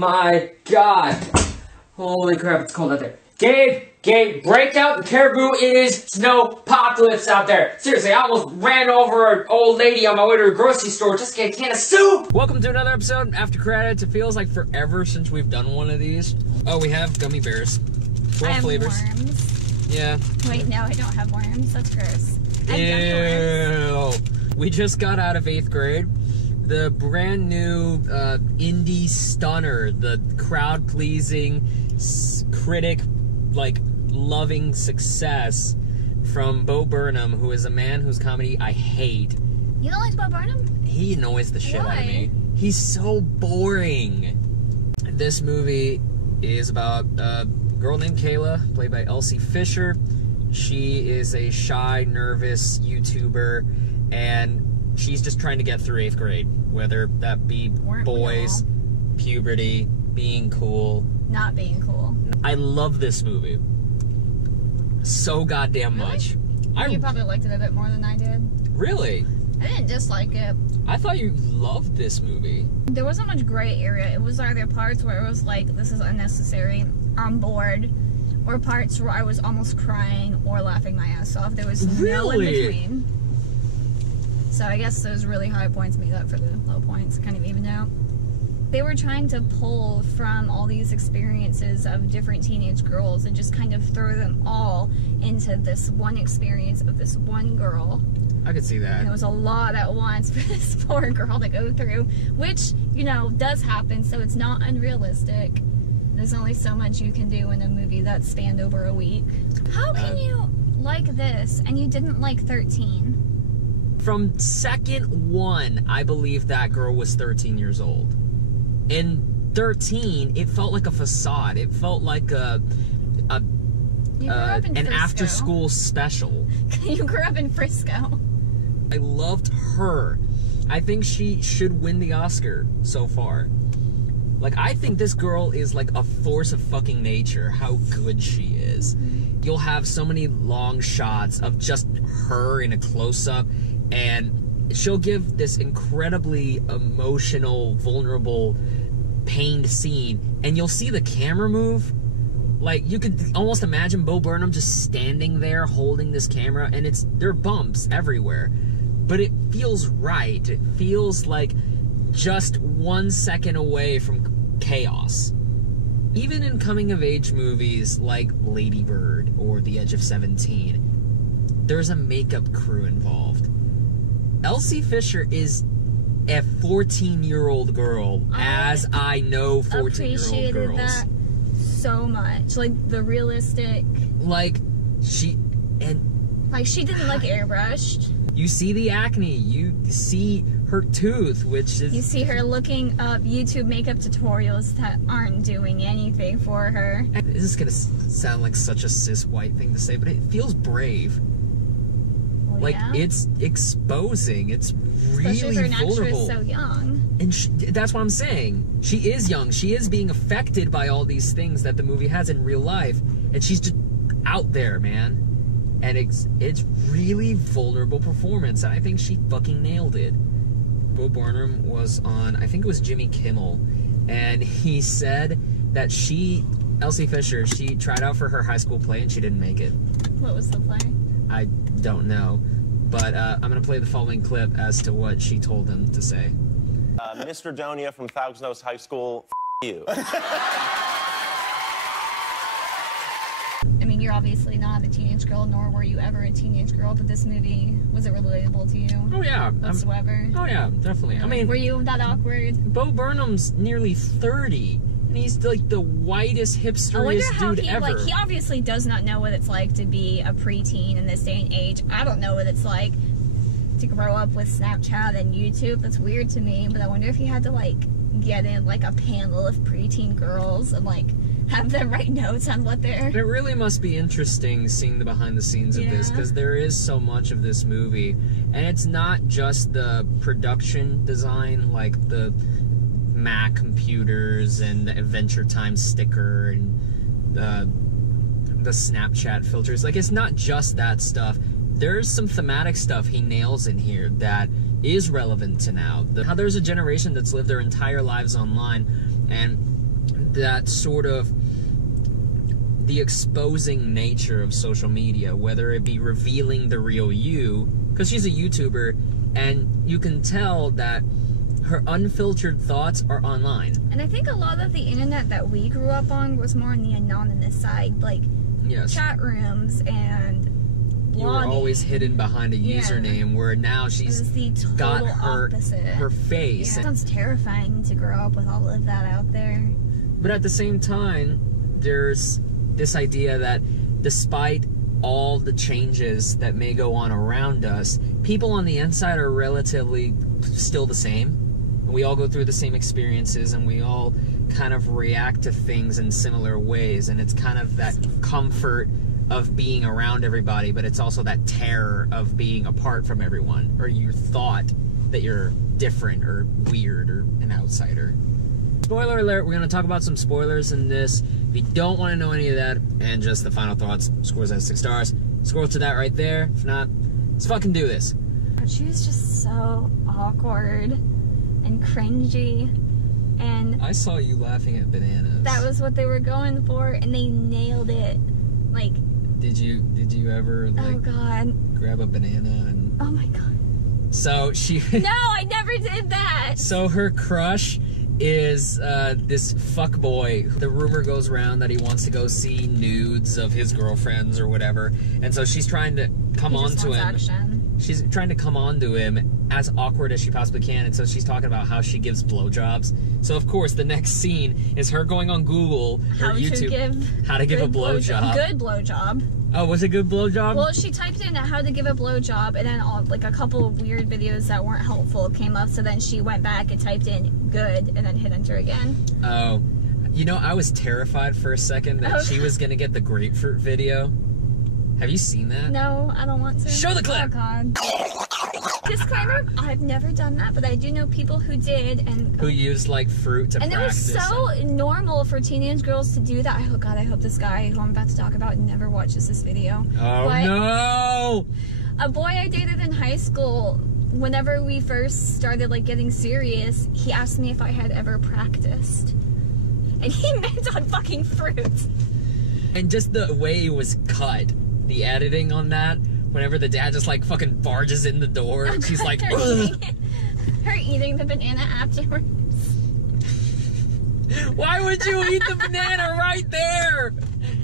my god. Holy crap, it's cold out there. Gabe, break out the caribou. It is snowpocalypse out there. Seriously, I almost ran over an old lady on my way to a grocery store just to get a can of soup. Welcome to another episode after credits. It feels like forever since we've done one of these. Oh, we have gummy bears. 12 flavors. Worms. Yeah. Wait, no, I don't have worms. That's gross. I have gummy worms. We just got out of 8th grade. The brand new indie stunner, the crowd-pleasing, critic, loving success from Bo Burnham, who is a man whose comedy I hate. You don't like Bo Burnham? He annoys the shit out of me. He's so boring. This movie is about a girl named Kayla, played by Elsie Fisher. She is a shy, nervous YouTuber, and she's just trying to get through 8th grade, whether that be boys, puberty, being cool. Not being cool. I love this movie so goddamn much. You probably liked it a bit more than I did. Really? I didn't dislike it. I thought you loved this movie. There wasn't much gray area. It was either parts where it was like, this is unnecessary, I'm bored, or parts where I was almost crying or laughing my ass off. There was no in between. So I guess those really high points made up for the low points, kind of evened out. They were trying to pull from all these experiences of different teenage girls and just kind of throw them all into this one experience of this one girl. I could see that. And it was a lot at once for this poor girl to go through, which, you know, does happen, so it's not unrealistic. There's only so much you can do in a movie that's spanned over a week. How can you like this and you didn't like 13? From second one, I believe that girl was 13 years old. In 13, it felt like a facade. It felt like an after-school special. You grew up in Frisco. I loved her. I think she should win the Oscar so far. I think this girl is like a force of fucking nature, how good she is. You'll have so many long shots of just her in a close-up, and she'll give this incredibly emotional, vulnerable, pained scene, and you'll see the camera move. You could almost imagine Bo Burnham just standing there holding this camera, and there are bumps everywhere. But it feels right. It feels like just 1 second away from chaos. Even in coming-of-age movies like Lady Bird or The Edge of 17, there's a makeup crew involved. Elsie Fisher is a 14-year-old girl, as I know 14-year-old girls. Appreciated that so much. The realistic... she didn't airbrushed. You see the acne, you see her tooth, which is... You see her looking up YouTube makeup tutorials that aren't doing anything for her. This is gonna sound like such a cis white thing to say, but it feels brave. Yeah. It's exposing. It's really Especially for an vulnerable. Actress so young. And that's what I'm saying. She is young. She is being affected by all these things that the movie has in real life, and she's just out there, man. And it's really vulnerable performance, and I think she fucking nailed it. Bo Burnham was on, I think it was Jimmy Kimmel, and he said that Elsie Fisher, she tried out for her high school play and she didn't make it. What was the play? I don't know, but I'm going to play the following clip as to what she told him to say. Mr. Donia from Thousand Oaks High School, you. I mean, you're obviously not a teenage girl, nor were you ever a teenage girl, but this movie, was it relatable to you? Oh, yeah. Whatsoever? Oh, yeah, definitely. Really? I mean... Were you that awkward? Bo Burnham's nearly 30, and he's the whitest, hipsteriest dude ever. He obviously does not know what it's like to be a preteen in this day and age. I don't know what it's like to grow up with Snapchat and YouTube. That's weird to me, but I wonder if he had to, get in, a panel of preteen girls and, have them write notes on what they're... It really must be interesting seeing the behind-the-scenes of this, because there is so much of this movie, and it's not just the production design, like the Mac computers and the Adventure Time sticker and the Snapchat filters. It's not just that stuff. There's some thematic stuff he nails in here that is relevant to now. How there's a generation that's lived their entire lives online, and that sort of the exposing nature of social media, whether it be revealing the real you, because she's a YouTuber, and you can tell that her unfiltered thoughts are online. And I think a lot of the internet that we grew up on was more on the anonymous side, like chat rooms and blogging. You were always hidden behind a username, where now she's got her face. Yeah. It sounds terrifying to grow up with all of that out there. But at the same time, there's this idea that despite all the changes that may go on around us, people on the inside are relatively still the same. We all go through the same experiences, and we all kind of react to things in similar ways, and it's kind of that comfort of being around everybody, but it's also that terror of being apart from everyone, or you thought that you're different or weird or an outsider. Spoiler alert, we're going to talk about some spoilers in this. If you don't want to know any of that, and just the final thoughts, scores at 6 stars, scroll to that right there. If not, let's fucking do this. She was just so awkward and cringy, and I saw you laughing at bananas. That was what they were going for, and they nailed it. Like, did you ever, like, oh god, grab a banana and, oh my god. So she No, I never did that. So her crush is this fuckboy. The rumor goes around that he wants to go see nudes of his girlfriends or whatever, and so she's trying to come on to him. Action. She's trying to come on to him as awkward as she possibly can, and so she's talking about how she gives blowjobs. So of course the next scene is her going on Google or YouTube how to give a blowjob. Good blowjob. Oh, was it good blowjob? Well, she typed in how to give a blowjob, and then like a couple of weird videos that weren't helpful came up. So then she went back and typed in good, and then hit enter again. Oh, you know, I was terrified for a second that she was gonna get the grapefruit video. Have you seen that? No, I don't want to. Show the clip! Oh, God. Disclaimer, I've never done that, but I do know people who did, and who used, like, fruit to practice. And it was so normal for teenage girls to do that. Oh, God, I hope this guy who I'm about to talk about never watches this video. Oh, but no! A boy I dated in high school, whenever we first started, like, getting serious, he asked me if I had ever practiced. And he meant on fucking fruit. And just the way it was cut. The editing on that, whenever the dad just like fucking barges in the door, and she's like, her eating the banana afterwards. Why would you eat the banana right there?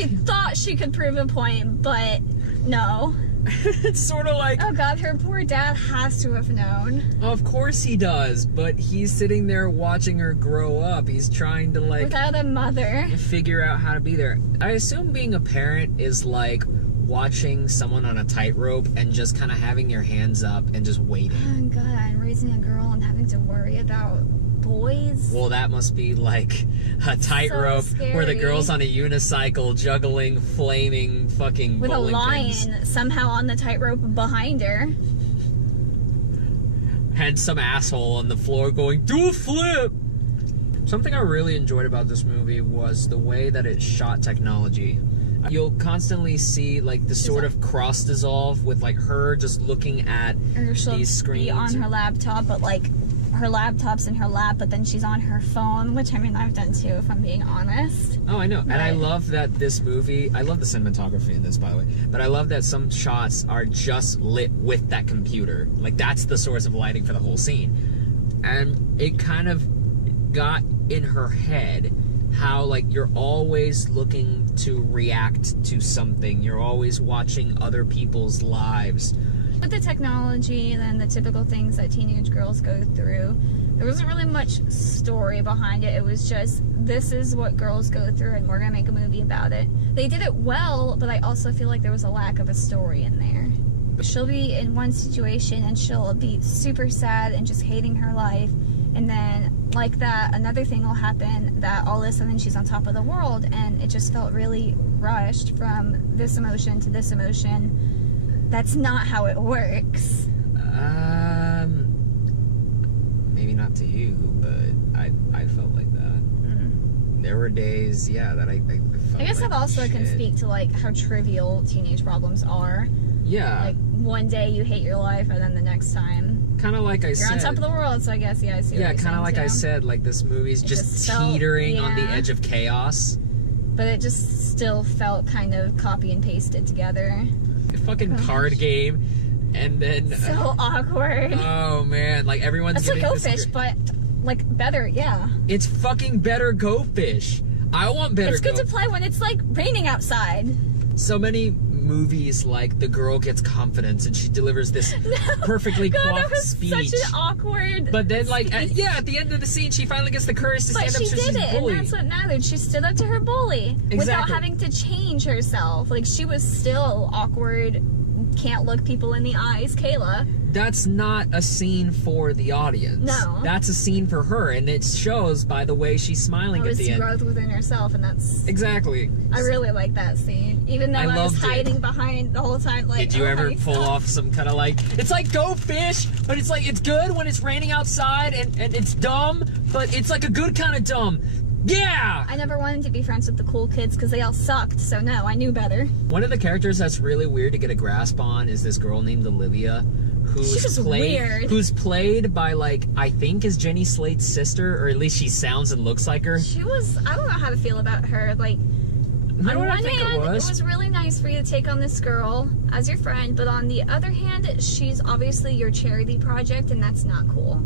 She thought she could prove a point, but no. It's sort of like, oh god, her poor dad has to have known. Of course he does, but he's sitting there watching her grow up. He's trying to, like, without a mother, figure out how to be there. I assume being a parent is like watching someone on a tightrope and just kind of having your hands up and just waiting. Oh god, I'm raising a girl and having to worry about boys. Well, that must be like a tightrope where the girl's on a unicycle juggling flaming fucking with bowling a lion pins. Somehow on the tightrope behind her. And some asshole on the floor going, do a flip! Something I really enjoyed about this movie was the way that it shot technology. You'll constantly see, like, the sort of cross dissolve with, like, her just looking at these screens. Be on her laptop, but, like, her laptop's in her lap, but then she's on her phone, which, I mean, I've done too, if I'm being honest. Oh, I know. But, and I love that this movie, I love the cinematography in this, by the way, but I love that some shots are just lit with that computer. Like, that's the source of lighting for the whole scene. And it kind of got in her head how, like, you're always looking to react to something. You're always watching other people's lives. With the technology and the typical things that teenage girls go through, there wasn't really much story behind it. It was just, this is what girls go through and we're gonna make a movie about it. They did it well, but I also feel like there was a lack of a story in there. She'll be in one situation and she'll be super sad and just hating her life, and then like that, another thing will happen that all of a sudden she's on top of the world, and it just felt really rushed from this emotion to this emotion. That's not how it works. Maybe not to you, but I felt like that. there were days, yeah, that I felt I guess like that also can shit. speak to like how trivial teenage problems are. Yeah. Like one day you hate your life, and then the next time Kind of like I you're said. on top of the world. So I guess I see. Yeah, kind of like I said, like this movie's It just felt- teetering on the yeah. edge of chaos. But it just still felt kind of copy and pasted together. A fucking card game, and then So awkward. oh man, like everyone's It's like getting Go this Fish, but like better. Yeah. It's fucking better Go Fish. I want better. It's good Go to play when it's like raining outside. So many movies, like the girl gets confidence and she delivers this perfectly God, that coiffed was speech. such an awkward. But then, like, speech. at the end of the scene, she finally gets the courage to But stand up she to did she's it, and bullied. that's what mattered. She stood up to her bully without Exactly. having to change herself. Like, she was still awkward, can't look people in the eyes, Kayla. That's not a scene for the audience. No. That's a scene for her, and it shows by the way she's smiling It at was the end. growth within herself, and that's... Exactly. I really like that scene. Even though I I was loved it. hiding behind the whole time, like... Did you oh, ever honey, pull stop. off some kind of like, it's like Go Fish, but it's like, it's good when it's raining outside and it's dumb, but it's like a good kind of dumb. Yeah! I never wanted to be friends with the cool kids because they all sucked, so no, I knew better. One of the characters that's really weird to get a grasp on is this girl named Olivia, She's just weird. who's played by, like, I think is Jenny Slate's sister, or at least she sounds and looks like her. She was... I don't know how to feel about her, like... You know On what I one think hand, it was? really nice for you to take on this girl as your friend, but on the other hand, she's obviously your charity project, and that's not cool.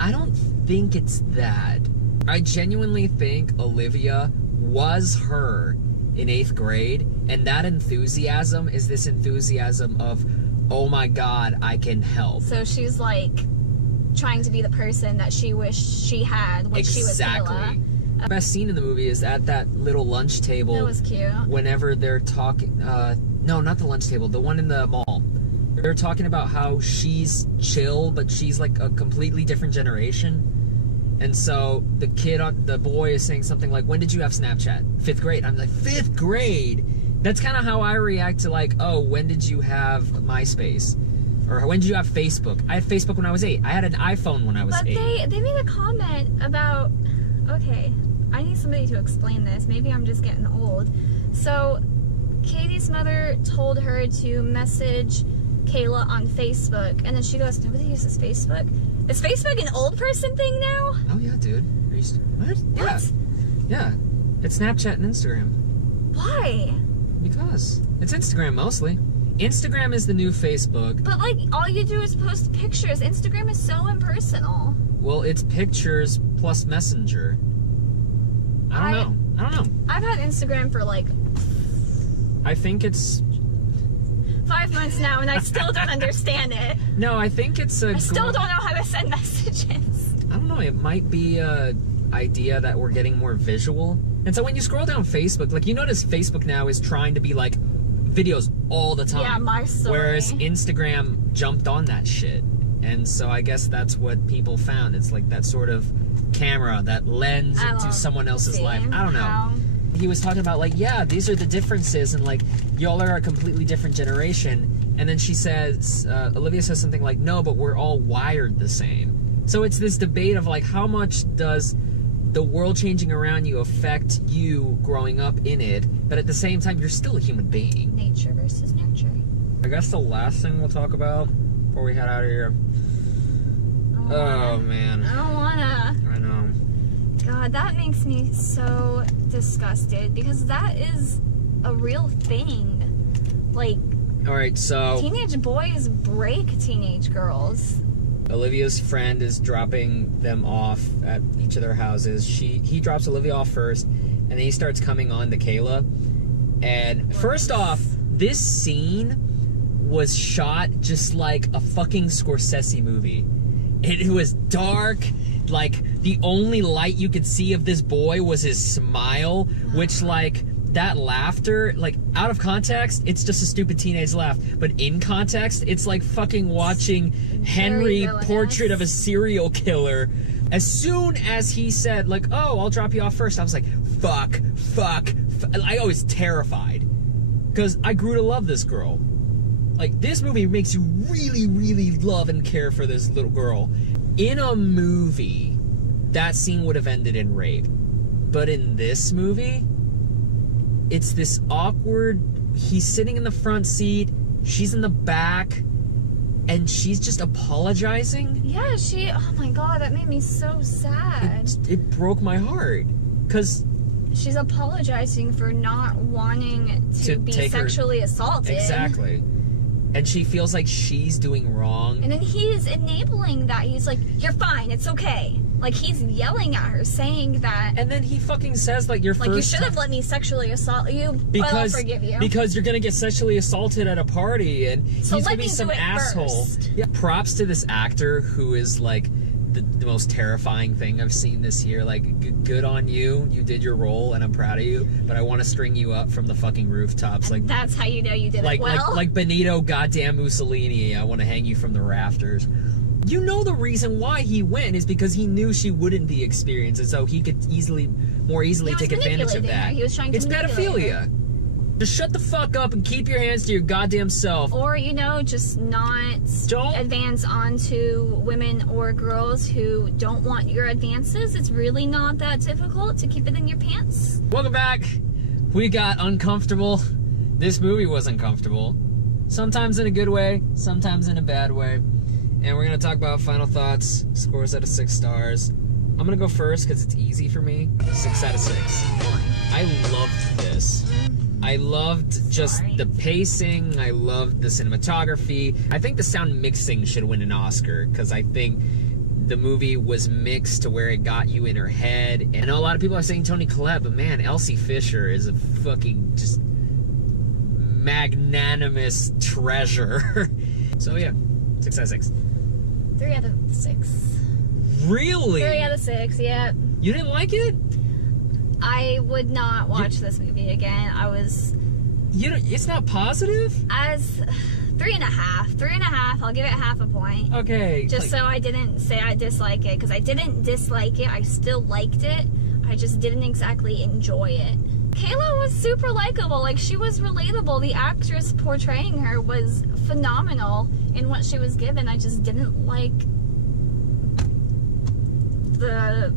I don't think it's that. I genuinely think Olivia was her in 8th grade, and that enthusiasm is this enthusiasm of, oh my god, I can help. So she's like trying to be the person that she wished she had when she was Kayla. The best scene in the movie is at that little lunch table. That was cute. Whenever they're talking, no, not the lunch table, the one in the mall. They're talking about how she's chill, but she's like a completely different generation. And so the boy is saying something like, when did you have Snapchat? 5th grade. I'm like, 5th grade? That's kind of how I react to like, oh, when did you have MySpace? Or when did you have Facebook? I had Facebook when I was 8. I had an iPhone when I was But 8. they made a comment about, okay, I need somebody to explain this. Maybe I'm just getting old. So Katie's mother told her to message Kayla on Facebook, and then she goes, nobody uses Facebook? Is Facebook an old person thing now? Oh yeah, dude. What? Yeah. What? Yeah. It's Snapchat and Instagram. Why? Because it's Instagram mostly. Instagram is the new Facebook. But like, all you do is post pictures. Instagram is so impersonal. Well, it's pictures plus Messenger. I don't know. I've had Instagram for like I think it's 5 months now, and I still don't understand it. no. I think it's a. I still don't know how to send messages. I don't know. It might be a idea that we're getting more visual. And so when you scroll down Facebook, like you notice Facebook now is trying to be like videos all the time. Yeah, my story. Whereas Instagram jumped on that shit. And so I guess that's what people found. It's like that sort of camera that lends into someone else's life. I don't know. how. He was talking about like, yeah, these are the differences, and like y'all are a completely different generation. And then she says, Olivia says something like, no, but we're all wired the same. So it's this debate of like, how much does the world changing around you affect you growing up in it, but at the same time, you're still a human being. Nature versus nurture. I guess the last thing we'll talk about before we head out of here. Oh, man. I don't wanna. I know. God, that makes me so disgusted because that is a real thing. Like, Alright, so teenage boys break teenage girls. Olivia's friend is dropping them off at each of their houses. He drops Olivia off first, and then he starts coming on to Kayla. And first off, this scene was shot just like a fucking Scorsese movie. It was dark. Like, the only light you could see of this boy was his smile, which, like, that laughter, like, out of context, it's just a stupid teenage laugh. But in context, it's like fucking watching Henry villainous. Portrait of a Serial Killer. As soon as he said, like, oh, I'll drop you off first, I was like, fuck. I was terrified. Because I grew to love this girl. Like, this movie makes you really, really love and care for this little girl. In a movie, that scene would have ended in rape. But in this movie, it's this awkward, he's sitting in the front seat, she's in the back, and she's just apologizing. Yeah, oh my god, that made me so sad. It broke my heart. Because she's apologizing for not wanting to be sexually assaulted. Exactly. And she feels like she's doing wrong. And then he's enabling that. He's like, you're fine, it's okay. Like, he's yelling at her, saying that. And then he fucking says, like, your first... Like, you should have let me sexually assault you, but I'll forgive you. Because you're gonna get sexually assolted at a party, and so he's gonna be some asshole. Yeah, props to this actor who is, like, the most terrifying thing I've seen this year. Like, good on you. You did your role, and I'm proud of you, but I want to string you up from the fucking rooftops. Like, that's how you know you did it well. Like Benito goddamn Mussolini. I want to hang you from the rafters. You know the reason why he went is because he knew she wouldn't be experienced, and so he could more easily take advantage of that. He was trying to pedophilia. Her. Just shut the fuck up and keep your hands to your goddamn self. Or, you know, just not advance onto women or girls who don't want your advances. It's really not that difficult to keep it in your pants. Welcome back. We got uncomfortable. This movie was uncomfortable. Sometimes in a good way, sometimes in a bad way. And we're going to talk about final thoughts, scores out of 6 stars. I'm going to go first because it's easy for me. 6 out of 6. I loved this. I loved just the pacing. I loved the cinematography. I think the sound mixing should win an Oscar because I think the movie was mixed to where it got you in her head. And I know a lot of people are saying Toni Collette, but man, Elsie Fisher is a fucking just magnanimous treasure. So yeah, 6 out of 6. 3 out of 6. Really? 3 out of 6, yeah. You didn't like it? I would not watch this movie again. It's not positive? As 3.5. 3.5. I'll give it half a point. Okay. Just so I didn't say I dislike it, because I didn't dislike it. I still liked it. I just didn't exactly enjoy it. Kayla was super likable. Like, she was relatable. The actress portraying her was phenomenal in what she was given. I just didn't like the...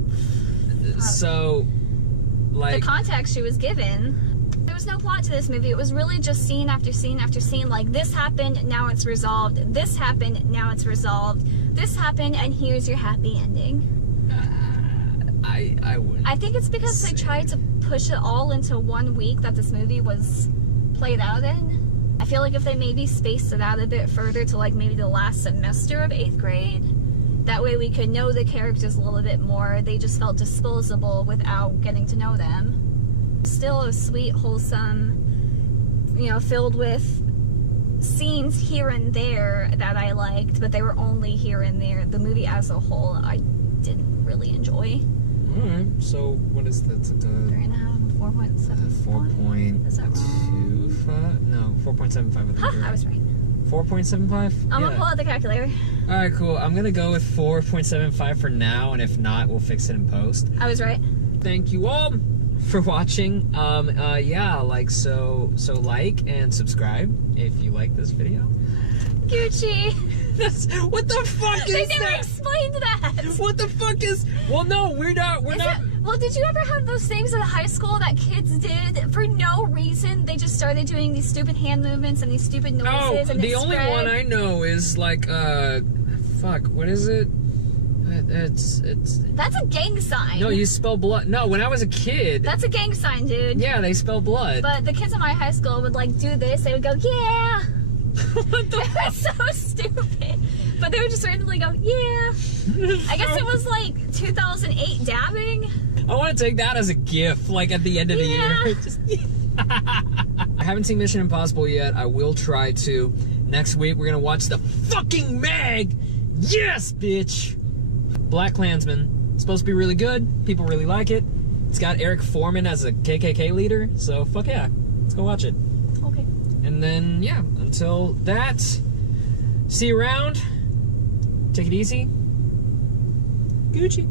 the context she was given. There was no plot to this movie. It was really just scene after scene after scene. Like, this happened, now it's resolved. This happened, now it's resolved. This happened, and here's your happy ending. I wouldn't. I think it's because they tried to push it all into 1 week that this movie was played out in. I feel like if they maybe spaced it out a bit further to, like, maybe the last semester of 8th grade, that way we could know the characters a little bit more. They just felt disposable without getting to know them. Still a sweet, wholesome, you know, filled with scenes here and there that I liked, but they were only here and there. The movie as a whole, I didn't really enjoy. Alright, so what is that? 3.5, 4.7. Is that wrong? 4.25? No, 4.75. I think I was right. 4.75? I'm gonna pull out the calculator. Alright, cool. I'm gonna go with 4.75 for now, and if not, we'll fix it in post. I was right. Thank you all for watching. Yeah, like and subscribe if you like this video. Gucci. What the fuck is that? They never explained that. What the fuck is... Well, no, we're not... Well, did you ever have those things in high school that kids did for no reason? They just started doing these stupid hand movements and these stupid noises. Oh, the only one I know is like, fuck, what is it? It's... That's a gang sign. No, you spell blood. No, when I was a kid... That's a gang sign, dude. Yeah, they spell blood. But the kids in my high school would, like, do this. They would go, yeah. What the fuck? It's so stupid. But they would just randomly go, yeah. I guess it was like 2008 dabbing. I want to take that as a gift, like at the end of the year. I haven't seen Mission Impossible yet. I will try to. Next week, we're going to watch the fucking Meg. Yes, bitch. Black Klansman. It's supposed to be really good. People really like it. It's got Eric Foreman as a KKK leader. So, fuck yeah. Let's go watch it. Okay. And then, yeah, until that, see you around. Take it easy. Gucci.